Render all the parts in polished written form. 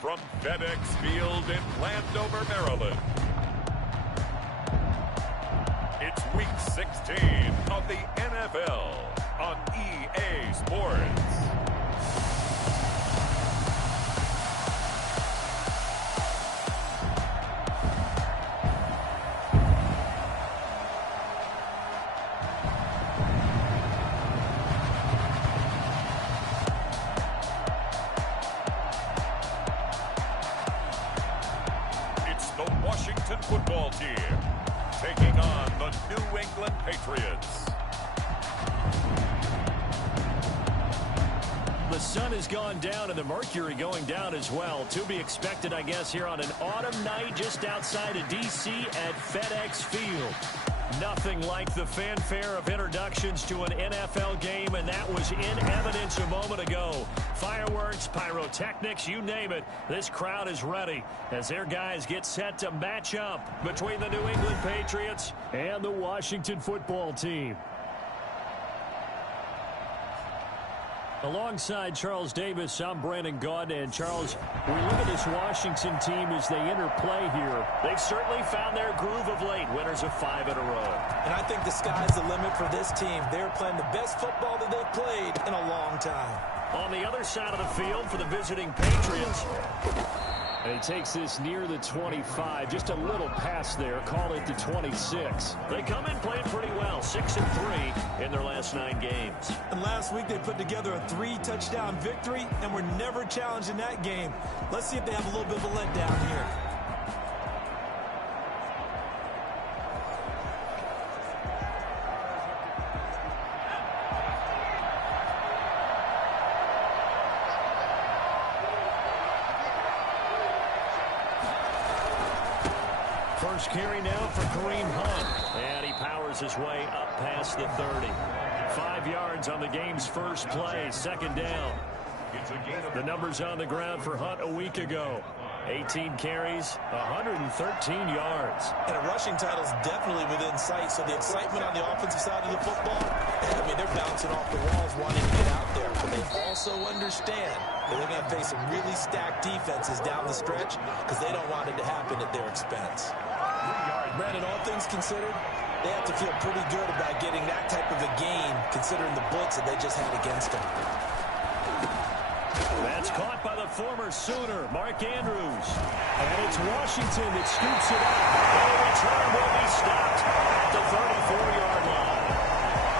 from FedEx Field in Landover, Maryland. It's Week 16 of the NFL on EA Sports. Washington football team taking on the New England Patriots. The sun has gone down and the mercury going down as well. To be expected, I guess, here on an autumn night just outside of D.C. at FedEx Field. Nothing like the fanfare of introductions to an NFL game, and that was in evidence a moment ago. Fireworks, pyrotechnics, you name it. This crowd is ready as their guys get set to match up between the New England Patriots and the Washington football team. Alongside Charles Davis, I'm Brandon Gaudin. And Charles, we look at this Washington team as they interplay here. They've certainly found their groove of late, winners of 5 in a row. And I think the sky's the limit for this team. They're playing the best football that they've played in a long time. On the other side of the field for the visiting Patriots. And he takes this near the 25. Just a little pass there. Call it the 26. They come in playing pretty well. 6-3 in their last 9 games. And last week they put together a 3-touchdown victory and were never challenged in that game. Let's see if they have a little bit of a letdown here. First carry now for Kareem Hunt. And he powers his way up past the 30. 5 yards on the game's first play. Second down. The numbers on the ground for Hunt a week ago. 18 carries, 113 yards. And a rushing title is definitely within sight. So the excitement on the offensive side of the football, I mean, they're bouncing off the walls wanting to get out there. But they also understand that they're going to face some really stacked defenses down the stretch because they don't want it to happen at their expense. Brandon, all things considered, they have to feel pretty good about getting that type of a gain considering the blitz that they just had against them. That's caught by the former Sooner, Mark Andrews. And it's Washington that scoops it up. The return will be stopped at the 34-yard line.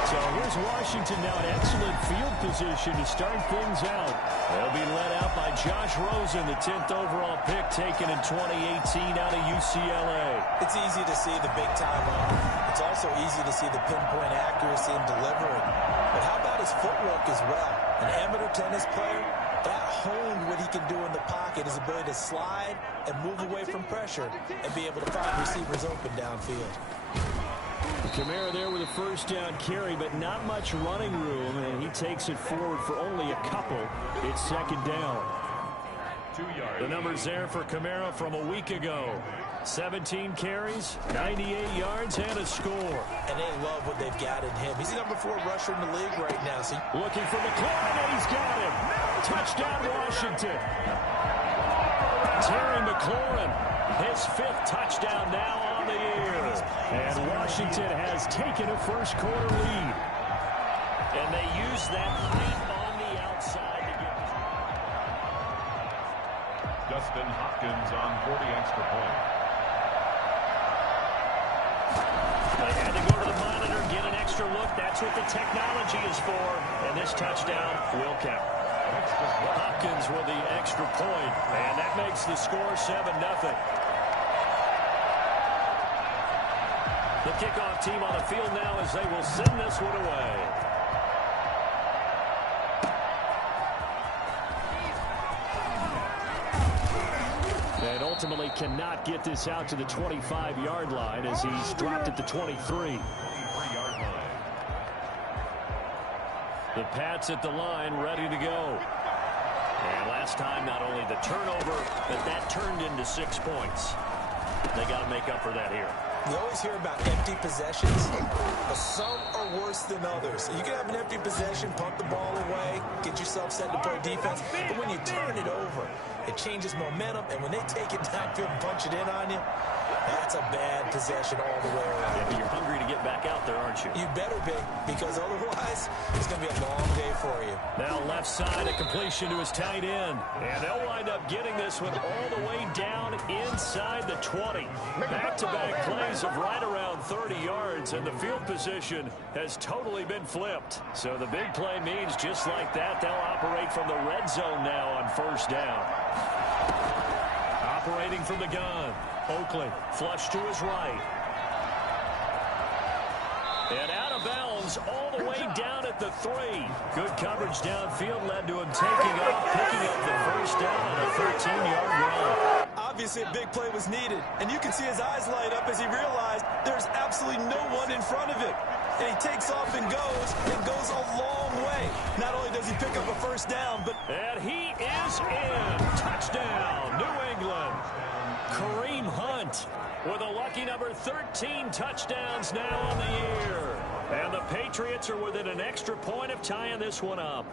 So here's Washington now in excellent field position to start things out. They'll be led out by Josh Rosen, the 10th overall pick taken in 2018 out of UCLA. It's easy to see the big time on. It's also easy to see the pinpoint accuracy in delivering. But how about his footwork as well? An amateur tennis player, that honed what he can do in the pocket, his ability to slide and move away from pressure and be able to find receivers open downfield. Kamara there with a first down carry, but not much running room, and he takes it forward for only a couple. It's second down. 2 yards. The numbers there for Kamara from a week ago. 17 carries, 98 yards, and a score. And they love what they've got in him. He's the number 4 rusher in the league right now. So looking for McLaurin, and he's got him. Touchdown, Washington. Terry McLaurin, his 5th touchdown now on the year. And Washington has taken a first-quarter lead. And they use that height on the outside to get Justin Hopkins on 40 extra point. They had to go to the monitor, get an extra look. That's what the technology is for. And this touchdown will count. Hopkins with the extra point, and that makes the score 7-0. The kickoff team on the field now as they will send this one away. And ultimately cannot get this out to the 25-yard line as he's dropped at the 23. The Pats at the line, ready to go. And last time, not only the turnover, but that turned into 6 points. They got to make up for that here. You always hear about empty possessions, but some are worse than others. You can have an empty possession, punt the ball away, get yourself set to play defense, but when you turn it over, It changes momentum, and when they take it downfield and punch it in on you, that's a bad possession all the way around. Yeah, but you're hungry to get back out there, aren't you? You better be, because otherwise it's going to be a long day for you. Now left side, a completion to his tight end. And they'll wind up getting this one all the way down inside the 20. Back-to-back plays of right around 30 yards, and the field position has totally been flipped. So the big play means just like that, they'll operate from the red zone now on first down. Operating from the gun. Oakley, flush to his right. And out of bounds all the way down at the 3. Good coverage downfield led to him taking off, picking up the first down on a 13-yard run. Obviously, a big play was needed, and you can see his eyes light up as he realized there's absolutely no one in front of him. And he takes off and goes a long way. Not only does he pick up a first down, but... And he is in. Touchdown, New England. Kareem Hunt with a lucky number 13 touchdowns now on the year. And the Patriots are within an extra point of tying this one up.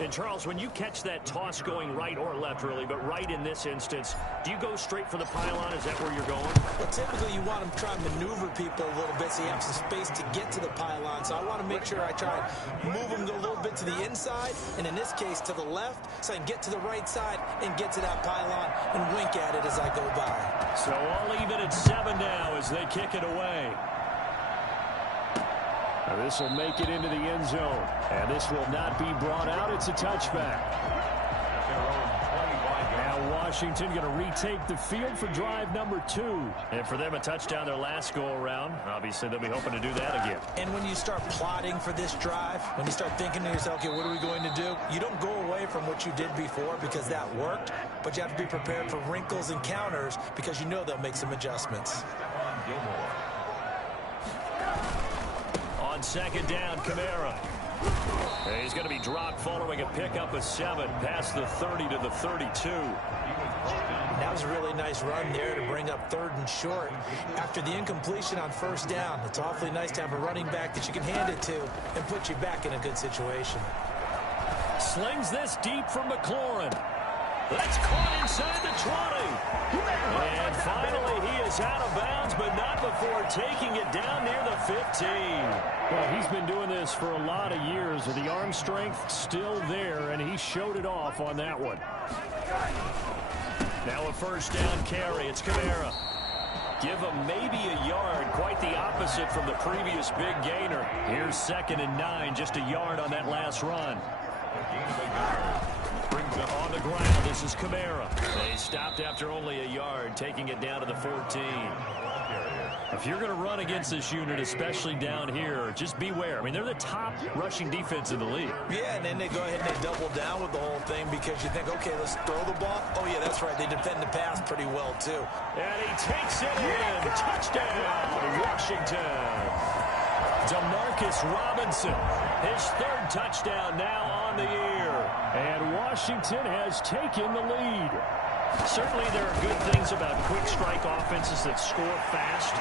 And, Charles, when you catch that toss going right or left, really, but right in this instance, do you go straight for the pylon? Is that where you're going? Well, typically you want to try and maneuver people a little bit so you have some space to get to the pylon. So I want to make sure I try and move them a little bit to the inside, and in this case to the left, so I can get to the right side and get to that pylon and wink at it as I go by. So all even at 7 now as they kick it away. Now this will make it into the end zone. And this will not be brought out. It's a touchback. Now Washington going to retake the field for drive number 2. And for them, a touchdown their last go-around. Obviously, they'll be hoping to do that again. And when you start plotting for this drive, when you start thinking to yourself, okay, what are we going to do? You don't go away from what you did before because that worked. But you have to be prepared for wrinkles and counters because you know they'll make some adjustments. On second down, Kamara. He's going to be dropped following a pickup of 7 past the 30 to the 32. That was a really nice run there to bring up 3rd and short. After the incompletion on first down, it's awfully nice to have a running back that you can hand it to and put you back in a good situation. Slings this deep from McLaurin. That's caught inside the 20. And finally, he is out of bounds, but not before taking it down near the 15. Well, he's been doing this for a lot of years, with the arm strength still there, and he showed it off on that one. Now a first down carry. It's Kamara. Give him maybe a yard, quite the opposite from the previous big gainer. Here's 2nd and 9, just a yard on that last run. On the ground, this is Kamara. They stopped after only a yard, taking it down to the 14. If you're going to run against this unit, especially down here, just beware. I mean, they're the top rushing defense in the league. Yeah, and then they go ahead and they double down with the whole thing because you think, okay, let's throw the ball. Oh, yeah, that's right. They defend the pass pretty well, too. And he takes it in. Touchdown, Washington. Demarcus Robinson, his 3rd touchdown now on the year. And Washington has taken the lead. Certainly there are good things about quick strike offenses that score fast,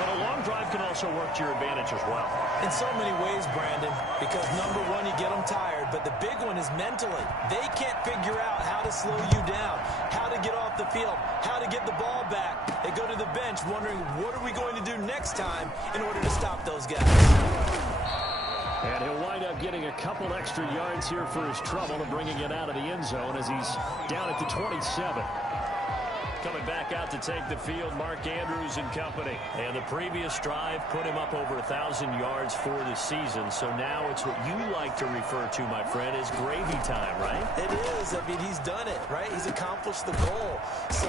but a long drive can also work to your advantage as well. In so many ways, Brandon, because number one, you get them tired, but the big one is mentally. They can't figure out how to slow you down, how to get off the field, how to get the ball back. They go to the bench wondering, what are we going to do next time in order to stop those guys? And he'll wind up getting a couple extra yards here for his trouble and bringing it out of the end zone as he's down at the 27. Coming back out to take the field, Mark Andrews and company. And the previous drive put him up over 1,000 yards for the season. So now it's what you like to refer to, my friend, as gravy time, right? It is. I mean, he's done it, right? He's accomplished the goal. So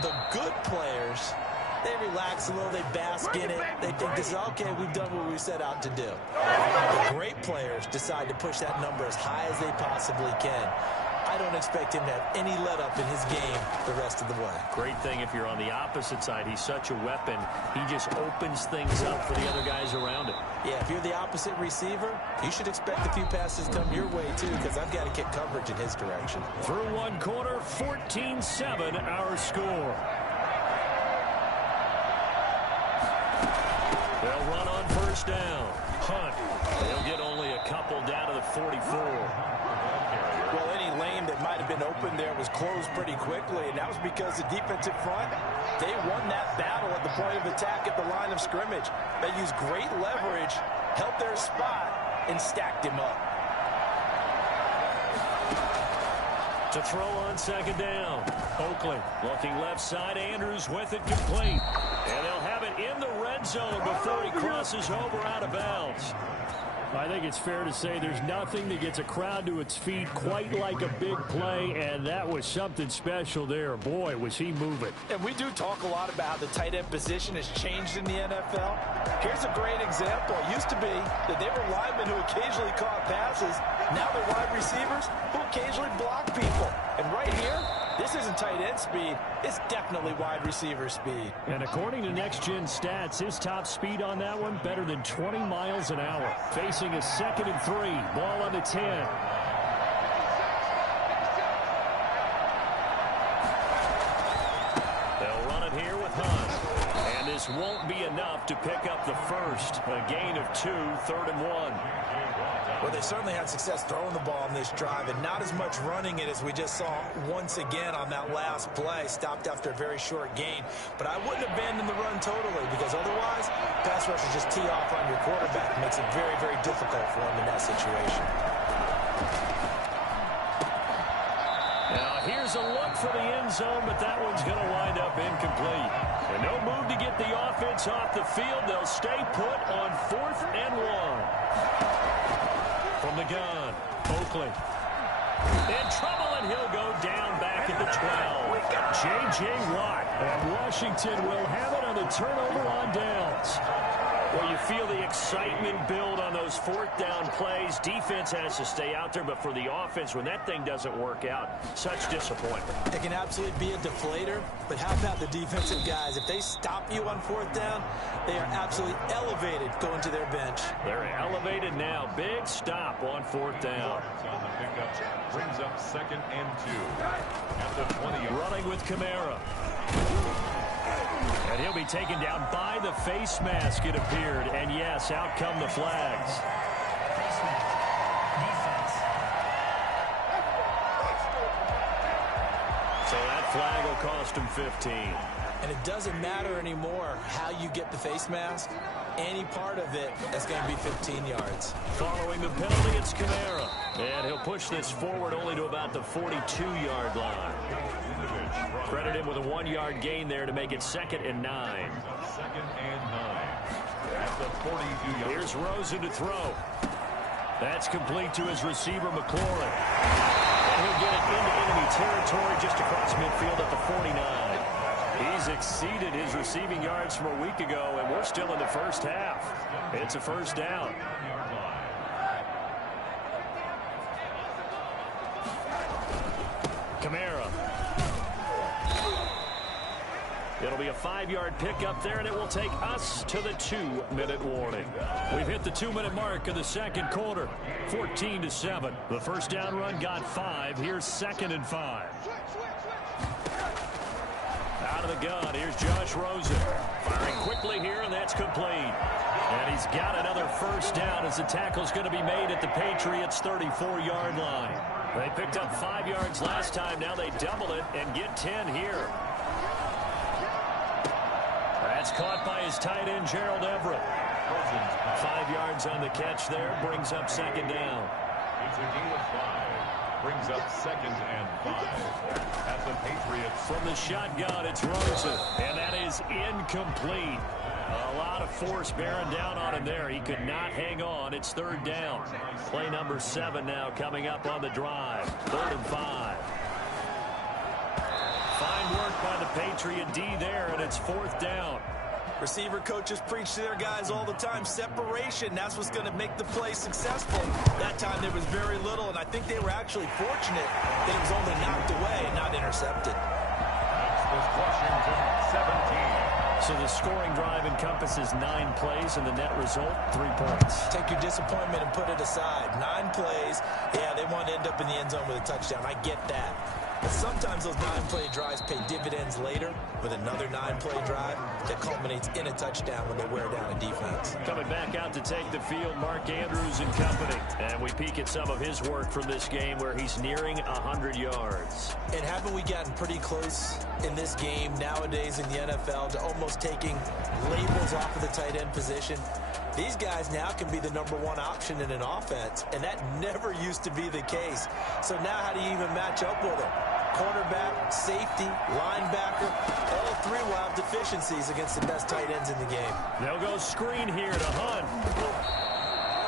the good players, they relax a little, they bask in it. They think this is, okay, we've done what we set out to do. The great players decide to push that number as high as they possibly can. I don't expect him to have any let-up in his game the rest of the way. Great thing if you're on the opposite side. He's such a weapon. He just opens things up for the other guys around him. Yeah, if you're the opposite receiver, you should expect a few passes come your way, too, because I've got to get coverage in his direction. Through one quarter, 14-7 our score. They'll run on first down. Hunt. They'll get only a couple down to the 44. Well, any lane that might have been open there was closed pretty quickly, and that was because the defensive front, they won that battle at the point of attack at the line of scrimmage. They used great leverage, held their spot, and stacked him up. To throw on second down. Oakley looking left side. Andrews with it complete. And they'll have it in the red zone before he crosses over out of bounds. I think it's fair to say there's nothing that gets a crowd to its feet quite like a big play, and that was something special there. Boy, was he moving. And we do talk a lot about how the tight end position has changed in the NFL. Here's a great example. It used to be that they were linemen who occasionally caught passes. Now they're wide receivers who occasionally block people. And right here, this isn't tight end speed. It's definitely wide receiver speed. And according to Next Gen Stats, his top speed on that one, better than 20 miles an hour. Facing a 2nd and 3. Ball on the 10. They'll run it here with Hunt. And this won't be enough to pick up the first. A gain of 2, 3rd and 1. Well, they certainly had success throwing the ball on this drive, and not as much running it as we just saw once again on that last play. Stopped after a very short gain. But I wouldn't abandon the run totally, because otherwise, pass rushers just tee off on your quarterback. It makes it very, very difficult for him in that situation. Now, here's a look for the end zone, but that one's going to wind up incomplete. And no move to get the offense off the field. They'll stay put on 4th and 1. From the gun, Oakley. In trouble, and he'll go down back at the 12. J.J. Watt, and Washington will have it on the turnover on downs. Well, you feel the excitement build on those 4th down plays. Defense has to stay out there, but for the offense, when that thing doesn't work out, such disappointment. It can absolutely be a deflator, but how about the defensive guys? If they stop you on 4th down, they are absolutely elevated going to their bench. They're elevated now. Big stop on 4th down. On the pickup, brings up 2nd and 2. At the 20. Running with Kamara. And he'll be taken down by the face mask, it appeared. And yes, out come the flags. So that flag will cost him 15. And it doesn't matter anymore how you get the face mask. Any part of it, that's going to be 15 yards. Following the penalty, it's Kamara. And he'll push this forward only to about the 42-yard line. Credit him with a 1-yard gain there to make it 2nd and 9. 2nd and 9. At the 42-yard. Here's Rosen to throw. That's complete to his receiver, McLaurin. And he'll get it into enemy territory just across midfield at the 49. He's exceeded his receiving yards from a week ago, and we're still in the first half. It's a first down. Kamara. It'll be a 5-yard pickup there, and it will take us to the 2-minute warning. We've hit the 2-minute mark of the second quarter. 14-7. The first down run got 5. Here's 2nd and 5. Out of the gun, here's Josh Rosen. Firing quickly here, and that's complete. And he's got another first down as the tackle's going to be made at the Patriots' 34-yard line. They picked up 5 yards last time. Now they double it and get 10 here. That's caught by his tight end, Gerald Everett. 5 yards on the catch there. Brings up 2nd down. It's a gain of 5. Brings up 2nd and 5. At the Patriots. From the shotgun, it's Rosen. And that is incomplete. A lot of force bearing down on him there. He could not hang on. It's 3rd down. Play number 7 now coming up on the drive. 3rd and 5. Fine work by the Patriot D there, and it's 4th down. Receiver coaches preach to their guys all the time. Separation, that's what's going to make the play successful. That time there was very little, and I think they were actually fortunate that it was only knocked away and not intercepted. Next is Washington, 17. So the scoring drive encompasses 9 plays, and the net result, 3 points. Take your disappointment and put it aside. 9 plays. Yeah, they want to end up in the end zone with a touchdown. I get that. But sometimes those 9-play drives pay dividends later with another 9-play drive that culminates in a touchdown when they wear down a defense. Coming back out to take the field, Mark Andrews and company. And we peek at some of his work from this game where he's nearing 100 yards. And haven't we gotten pretty close in this game nowadays in the NFL to almost taking labels off of the tight end position? These guys now can be the #1 option in an offense, and that never used to be the case. So now how do you even match up with them? Cornerback, safety, linebacker, all three will have deficiencies against the best tight ends in the game. They'll go screen here to Hunt.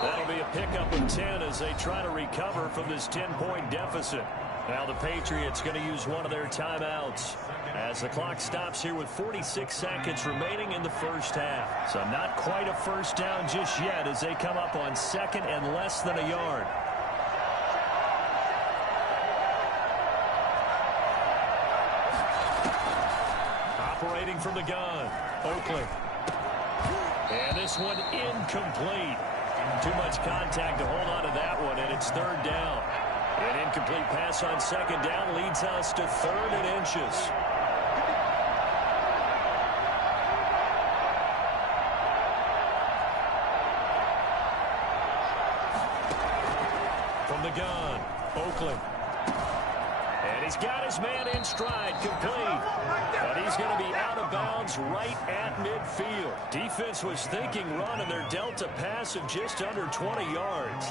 That'll be a pickup of 10 as they try to recover from this 10-point deficit. Now the Patriots going to use one of their timeouts as the clock stops here with 46 seconds remaining in the first half. So not quite a first down just yet as they come up on second and less than a yard. Operating from the gun, Oakland. And this one incomplete. Too much contact to hold on to that one, and it's third down. An incomplete pass on second down leads us to 3rd and inches. From the gun, Oakland. And he's got his man in stride, complete. But he's going to be out of bounds right at midfield. Defense was thinking run, and they're dealt a pass of just under 20 yards.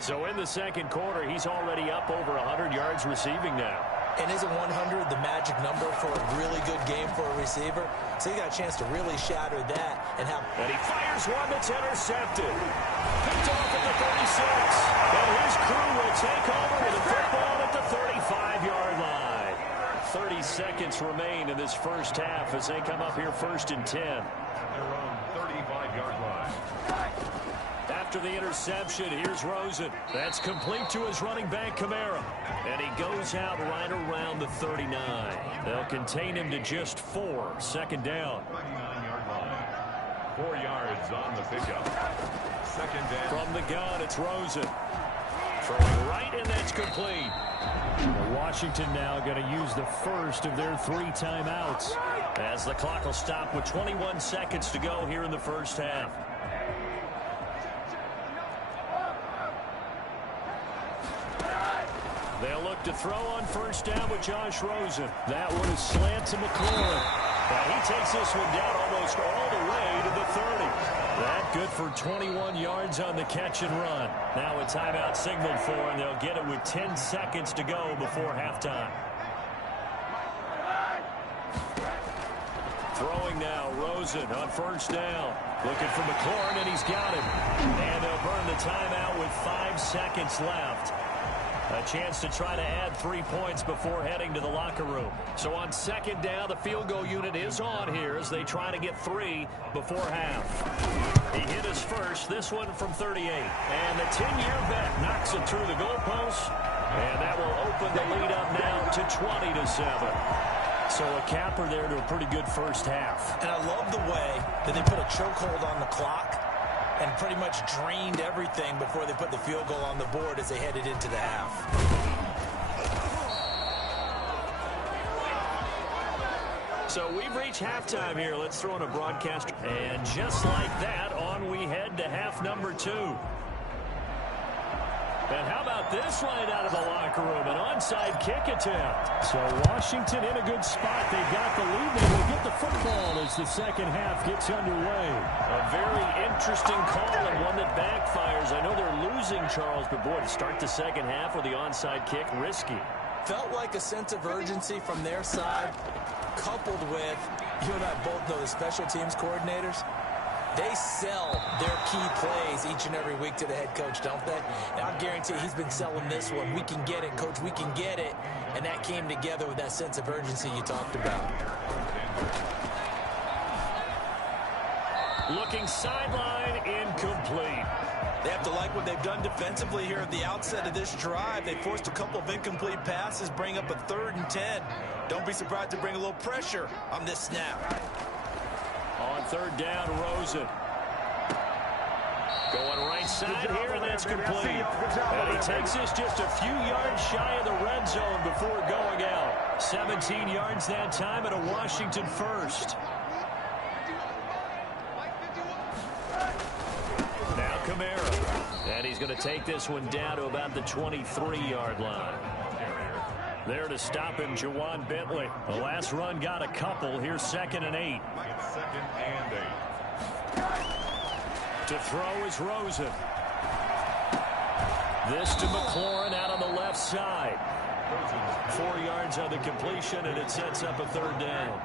So in the second quarter, he's already up over 100 yards receiving now. And isn't 100 the magic number for a really good game for a receiver? So he got a chance to really shatter that and have... And he fires one that's intercepted. Picked off at the 36. And his crew will take over with the football at the 35-yard line. 30 seconds remain in this first half as they come up here 1st and 10. At their own 35-yard line. After the interception, here's Rosen. That's complete to his running back, Kamara. And he goes out right around the 39. They'll contain him to just 4. Second down. 39-yard line. 4 yards on the pickup. Second down. From the gun, it's Rosen. Throwing right, and that's complete. Washington now going to use the first of their 3 timeouts as the clock will stop with 21 seconds to go here in the first half. They'll look to throw on first down with Josh Rosen. That one is slant to McLaurin. Now he takes this one down almost all the way to the 30. That good for 21 yards on the catch and run. Now a timeout signaled for, and they'll get it with 10 seconds to go before halftime. Throwing now, Rosen on first down. Looking for McLaurin, and he's got him. And they'll burn the timeout with 5 seconds left. A chance to try to add 3 points before heading to the locker room. So on second down, the field goal unit is on here as they try to get 3 before half. He hit his first, this one from 38. And the 10-year bet knocks it through the goalpost. And that will open the lead up now to 20-7. So a capper there to a pretty good first half. And I love the way that they put a chokehold on the clock and pretty much drained everything before they put the field goal on the board as they headed into the half. So we've reached halftime here. Let's throw in a broadcast. And just like that, on we head to half number 2. And how about this right out of the locker room? An onside kick attempt. So Washington in a good spot. They got the lead. They will get the football as the second half gets underway. A very interesting call and one that backfires. I know they're losing, Charles, but boy, to start the second half with the onside kick, risky. Felt like a sense of urgency from their side, coupled with, you and I both know the special teams coordinators. They sell their key plays each and every week to the head coach, don't they? And I guarantee he's been selling this one. We can get it, coach. We can get it. And that came together with that sense of urgency you talked about. Looking sideline, incomplete. They have to like what they've done defensively here at the outset of this drive. They forced a couple of incomplete passes, bring up a 3rd and 10. Don't be surprised to bring a little pressure on this snap. On third down, Rosen. Going right side here, and that's complete. And he takes this just a few yards shy of the red zone before going out. 17 yards that time and a Washington first. Now Kamara. And he's going to take this one down to about the 23-yard line. There to stop him, Jawan Bentley. The last run got a couple. Here's 2nd and 8. Second and 8. To throw is Rosen. This to McLaurin out on the left side. 4 yards on the completion, and it sets up a 3rd down.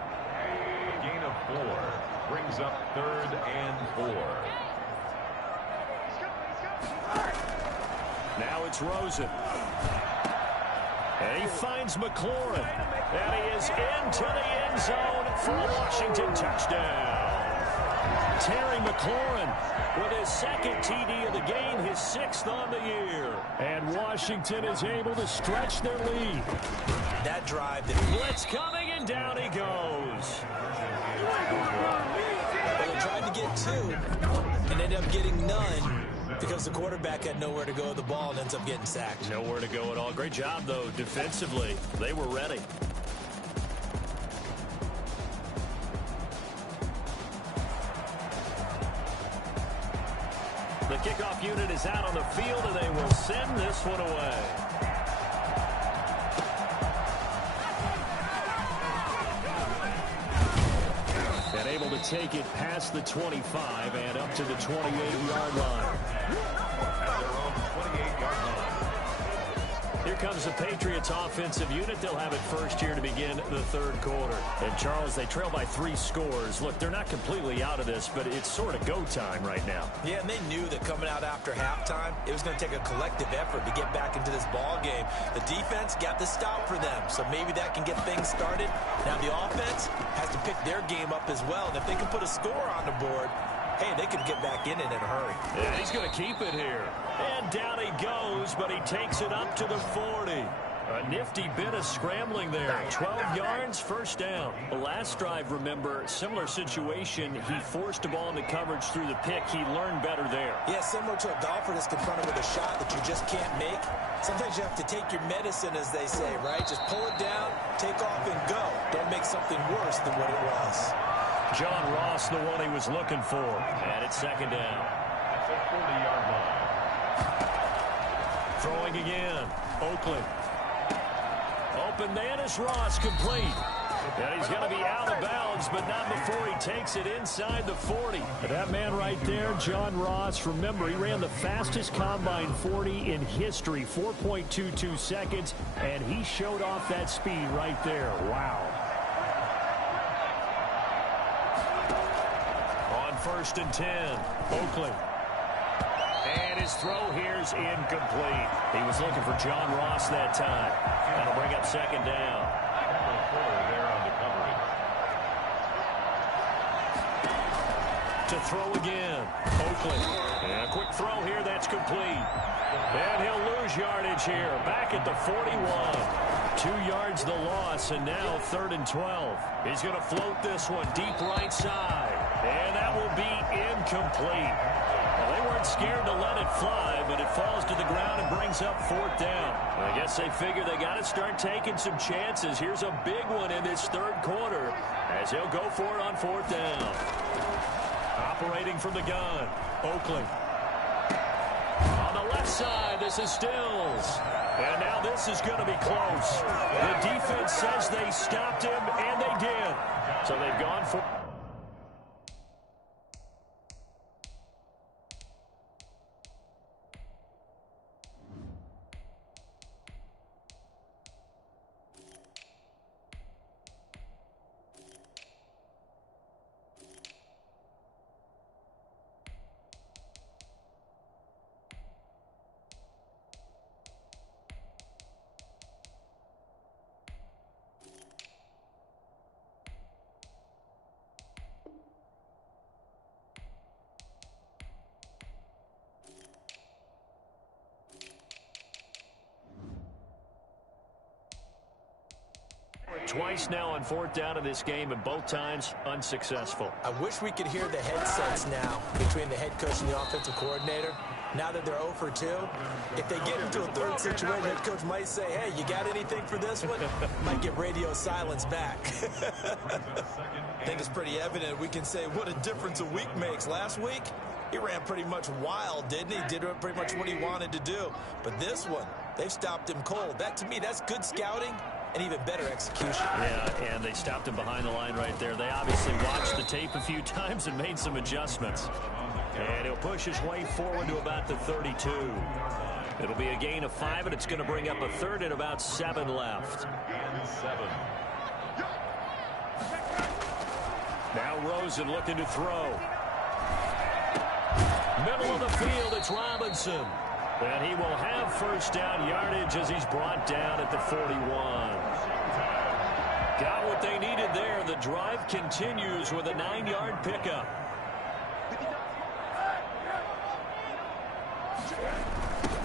Gain of 4 brings up 3rd and 4. Now it's Rosen. And he finds McLaurin. And he is into the end zone for a Washington touchdown. Terry McLaurin with his 2nd TD of the game, his 6th on the year. And Washington is able to stretch their lead. That drive. Blitz coming, and down he goes. Well, they tried to get 2 and ended up getting none because the quarterback had nowhere to go with the ball and ends up getting sacked. Nowhere to go at all. Great job, though, defensively. They were ready. The kickoff unit is out on the field, and they will send this one away. And able to take it past the 25 and up to the 28-yard line. At their own 28-yard line. Here comes the Patriots offensive unit. They'll have it first here to begin the 3rd quarter. And, Charles, they trail by 3 scores. Look, they're not completely out of this, but it's sort of go time right now. Yeah, and they knew that coming out after halftime, it was going to take a collective effort to get back into this ball game. The defense got the stop for them, so maybe that can get things started. Now the offense has to pick their game up as well, and if they can put a score on the board, hey, they could get back in it in a hurry. Yeah, he's going to keep it here. And down he goes, but he takes it up to the 40. A nifty bit of scrambling there. 12 yards, 1st down. The last drive, remember, similar situation. He forced the ball into coverage through the pick. He learned better there. Yeah, similar to a golfer that's confronted with a shot that you just can't make. Sometimes you have to take your medicine, as they say, right? Just pull it down, take off, and go. Don't make something worse than what it was. John Ross, the one he was looking for. And it's 2nd down. That's a 40-yard line. Throwing again. Oakland. Open man is Ross, complete. And he's going to be out of bounds, but not before he takes it inside the 40. And that man right there, John Ross, remember, he ran the fastest combine 40 in history, 4.22 seconds, and he showed off that speed right there. Wow. On 1st and 10, Oakland. And his throw here is incomplete. He was looking for John Ross that time. That'll bring up 2nd down. There on the coverage. To throw again. Oakland. And a quick throw here. That's complete. And he'll lose yardage here. Back at the 41. 2 yards the loss, and now 3rd and 12. He's going to float this one deep right side. And that will be incomplete. Well, they weren't scared to let it fly, but it falls to the ground and brings up 4th down. I guess they figure they got to start taking some chances. Here's a big one in this 3rd quarter as he'll go for it on 4th down. Operating from the gun, Oakland. On the left side, this is Stills. And now this is going to be close. The defense says they stopped him, and they did. So they've gone for... Twice now on 4th down in this game, and both times unsuccessful. I wish we could hear the headsets now between the head coach and the offensive coordinator. Now that they're 0 for 2, if they get into a third situation, head coach might say, hey, you got anything for this one? Might get radio silence back. I think it's pretty evident. We can say what a difference a week makes. Last week, he ran pretty much wild, didn't he? Did pretty much what he wanted to do. But this one, they've stopped him cold. That, to me, that's good scouting and even better execution. Yeah, and they stopped him behind the line right there. They obviously watched the tape a few times and made some adjustments. And he'll push his way forward to about the 32. It'll be a gain of 5, and it's going to bring up a third and about 7 left. And 7. Now Rosen looking to throw. Middle of the field, it's Robinson. And he will have first down yardage as he's brought down at the 41. Got what they needed there. The drive continues with a 9-yard pickup.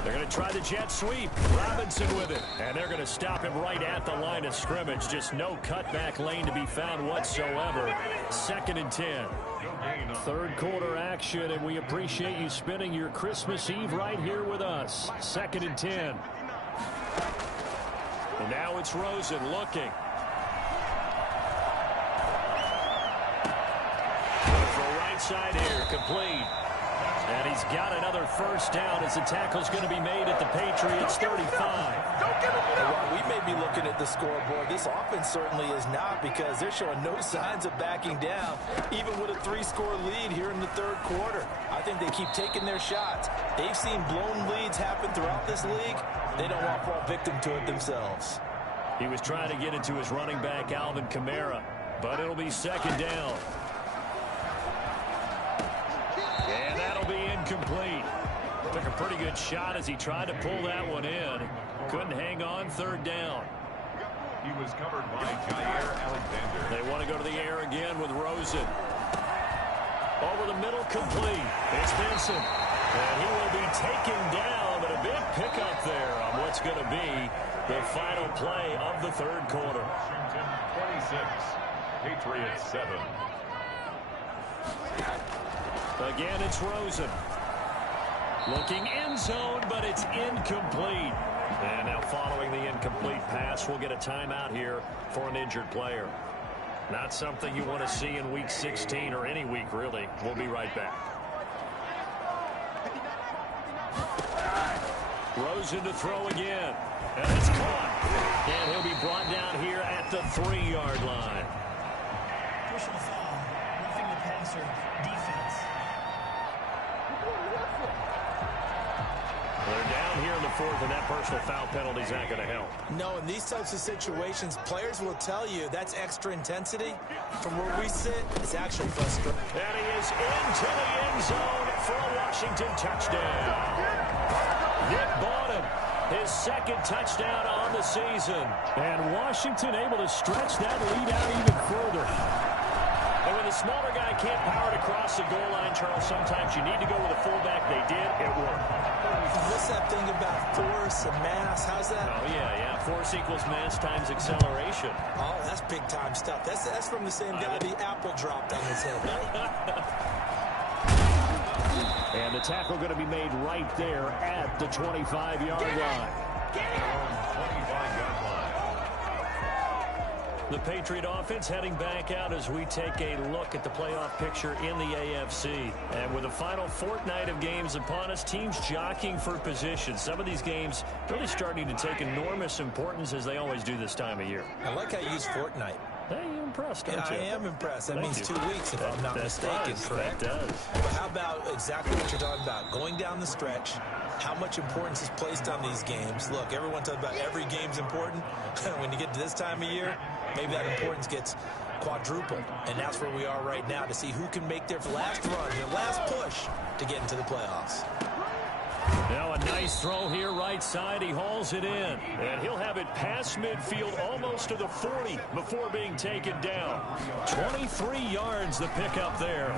They're going to try the jet sweep. Robinson with it. And they're going to stop him right at the line of scrimmage. Just no cutback lane to be found whatsoever. 2nd and 10. Third quarter action, and we appreciate you spending your Christmas Eve right here with us. 2nd and 10. And now it's Rosen looking. For right side here, complete. And he's got another first down as the tackle's going to be made at the Patriots 35. Well, we may be looking at the scoreboard. This offense certainly is not, because they're showing no signs of backing down, even with a 3-score lead here in the third quarter. I think they keep taking their shots. They've seen blown leads happen throughout this league. They don't want to fall victim to it themselves. He was trying to get into his running back, Alvin Kamara, but it'll be 2nd down. And that'll be incomplete. Took a pretty good shot as he tried to pull that one in. Couldn't hang on. 3rd down. He was covered by Jair Alexander. They want to go to the air again with Rosen. Over the middle, complete. It's Benson. And he will be taken down, but a big pickup there on what's going to be the final play of the third quarter. Washington 26, Patriots 7. Again, it's Rosen. Looking end zone, but it's incomplete. And now following the incomplete pass, we'll get a timeout here for an injured player. Not something you want to see in Week 16 or any week, really. We'll be right back. Rosen to throw again. And it's caught. And he'll be brought down here at the 3-yard line. Personal foul, roughing the passer, defense. They're down here in the 4th, and that personal foul penalty is not going to help. No, in these types of situations, players will tell you that's extra intensity. From where we sit, it's actually frustrating. And he is into the end zone for a Washington touchdown. Nick Bottom, his 2nd touchdown on the season. And Washington able to stretch that lead out even further. And when the smaller guy can't power it across the goal line, Charles, sometimes you need to go with a fullback. They did. It worked. What's that thing about force and mass? How's that? Oh, yeah. Force equals mass times acceleration. Oh, that's big-time stuff. That's from the same guy the apple dropped on his head, right? And the tackle going to be made right there at the 25-yard line. 25-yard line. The Patriot offense heading back out as we take a look at the playoff picture in the AFC. And with the final fortnight of games upon us, teams jockeying for position. Some of these games really starting to take enormous importance, as they always do this time of year. I like how you use fortnight. Hey, you're impressed, aren't I you? am impressed. That Thank means you. 2 weeks, if I'm not mistaken, correct? That does. But how about exactly what you're talking about? Going down the stretch, how much importance is placed on these games. Look, everyone talks about every game's important. When you get to this time of year, maybe that importance gets quadrupled. And that's where we are right now, to see who can make their last run, their last push to get into the playoffs. Now a nice throw here right side. He hauls it in. And he'll have it past midfield almost to the 40 before being taken down. 23 yards the pickup there.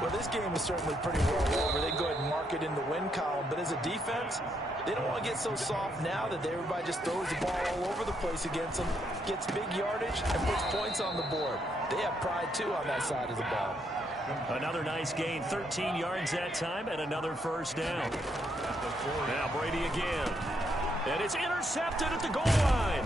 Well, this game is certainly pretty well over. They can go ahead and mark it in the win column. But as a defense, they don't want to get so soft now that everybody just throws the ball all over the place against them, gets big yardage, and puts points on the board. They have pride, too, on that side of the ball. Another nice gain, 13 yards that time, and another first down. Now Brady again. And it's intercepted at the goal line.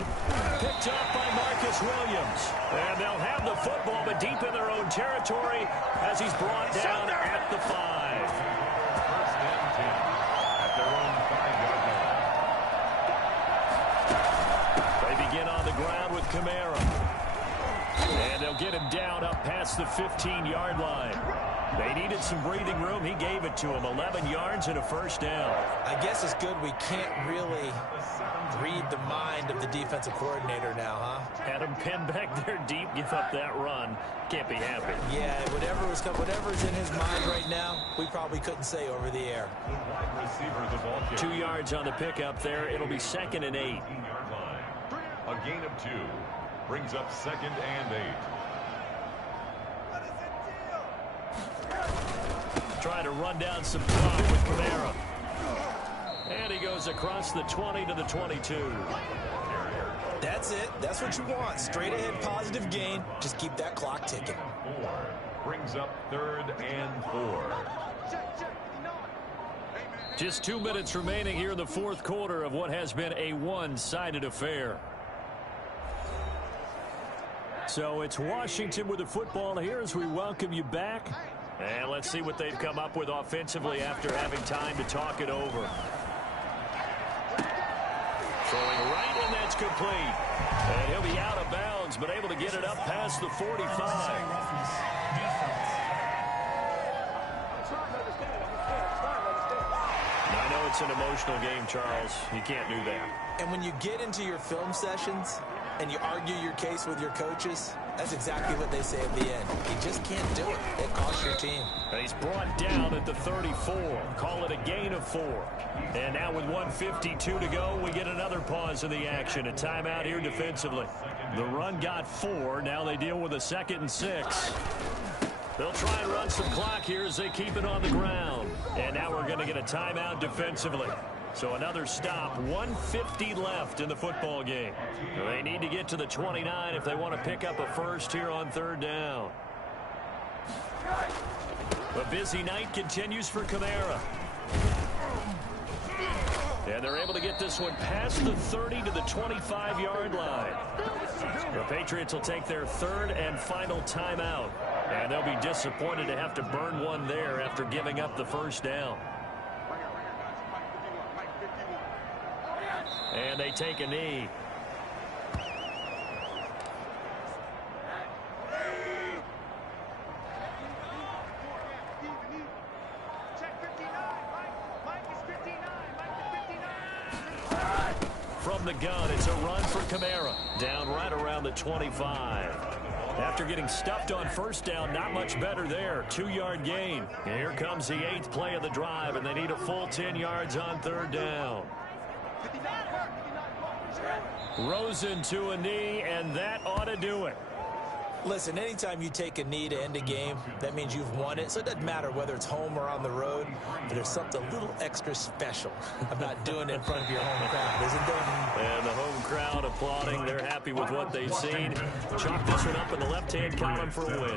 Picked up by Marcus Williams. And they'll have the football, but deep in their own territory as he's brought down at the 5. First and 10 at their own 5-yard line. They begin on the ground with Kamara. And they'll get him down up past the 15-yard line. They needed some breathing room. He gave it to him. 11 yards and a first down. I guess it's good we can't really read the mind of the defensive coordinator now, huh? Had him pinned back there deep, give up that run. Can't be happy. Yeah, whatever's in his mind right now, we probably couldn't say over the air. Wide receiver, the ball kick. 2 yards on the pickup there. It'll be 2nd and 8. 15-yard line. A gain of 2 brings up 2nd and 8. Trying to run down some clock with Kamara. And he goes across the 20 to the 22. That's it. That's what you want. Straight ahead positive gain. Just keep that clock ticking. 4 brings up 3rd and 4. Just 2 minutes remaining here in the fourth quarter of what has been a one-sided affair. So it's Washington with the football here as we welcome you back. And let's see what they've come up with offensively after having time to talk it over. Throwing right, and that's complete. And he'll be out of bounds, but able to get it up past the 45. I know it's an emotional game, Charles. You can't do that. And when you get into your film sessions and you argue your case with your coaches, that's exactly what they say at the end. You just can't do it. It costs your team. And he's brought down at the 34. Call it a gain of 4. And now with 1:52 to go, we get another pause in the action. A timeout here defensively. The run got 4. Now they deal with a 2nd and 6. They'll try and run some clock here as they keep it on the ground. And now we're going to get a timeout defensively. So another stop, 1:50 left in the football game. They need to get to the 29 if they want to pick up a first here on 3rd down. A busy night continues for Kamara. And they're able to get this one past the 30 to the 25-yard line. The Patriots will take their 3rd and final timeout. And they'll be disappointed to have to burn one there after giving up the first down. And they take a knee. From the gun, it's a run for Kamara. Down right around the 25. After getting stuffed on first down, not much better there. 2-yard gain. And here comes the 8th play of the drive, and they need a full 10 yards on 3rd down. Rosen to a knee, and that ought to do it. Listen, anytime you take a knee to end a game, that means you've won it. So it doesn't matter whether it's home or on the road, but there's something a little extra special about doing it in front of your home crowd, isn't there? And the home crowd applauding. They're happy with what they've seen. Chalk this one up in the left-hand column for a win.